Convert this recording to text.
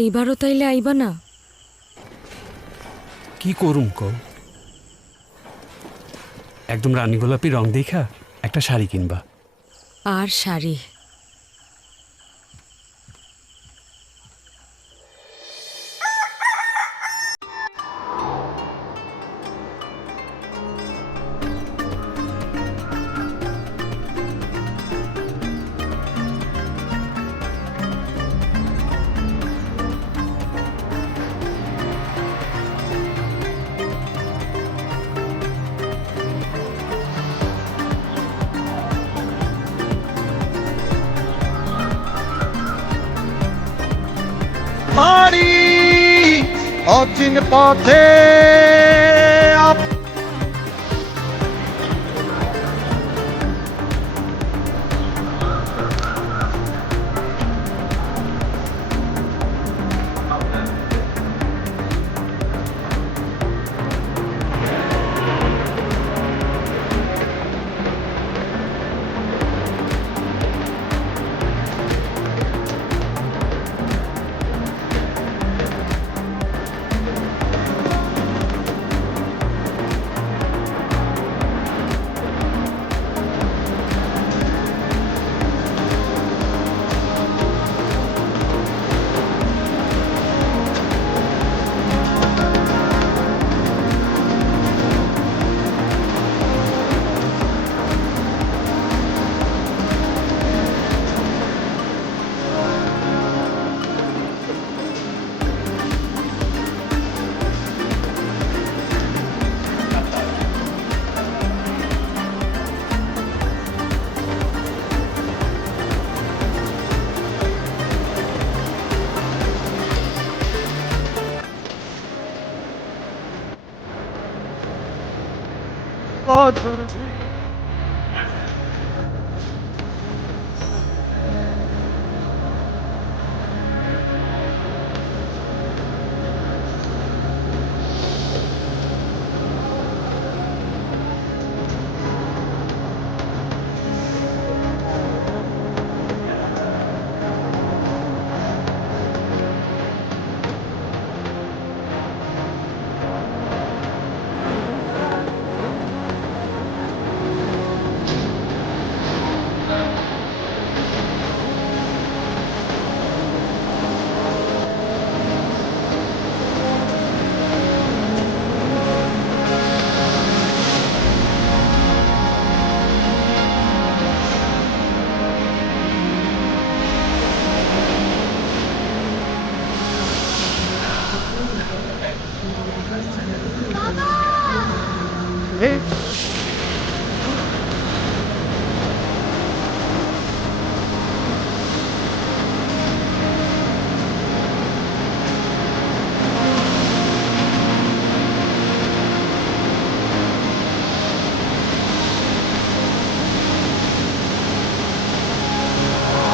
এইবারও তাইলে আইবা না? কি করুম কও? একদম রানী গোলাপি রং দেখা একটা শাড়ি কিনবা। আর শাড়ি? অচিন পথে বছর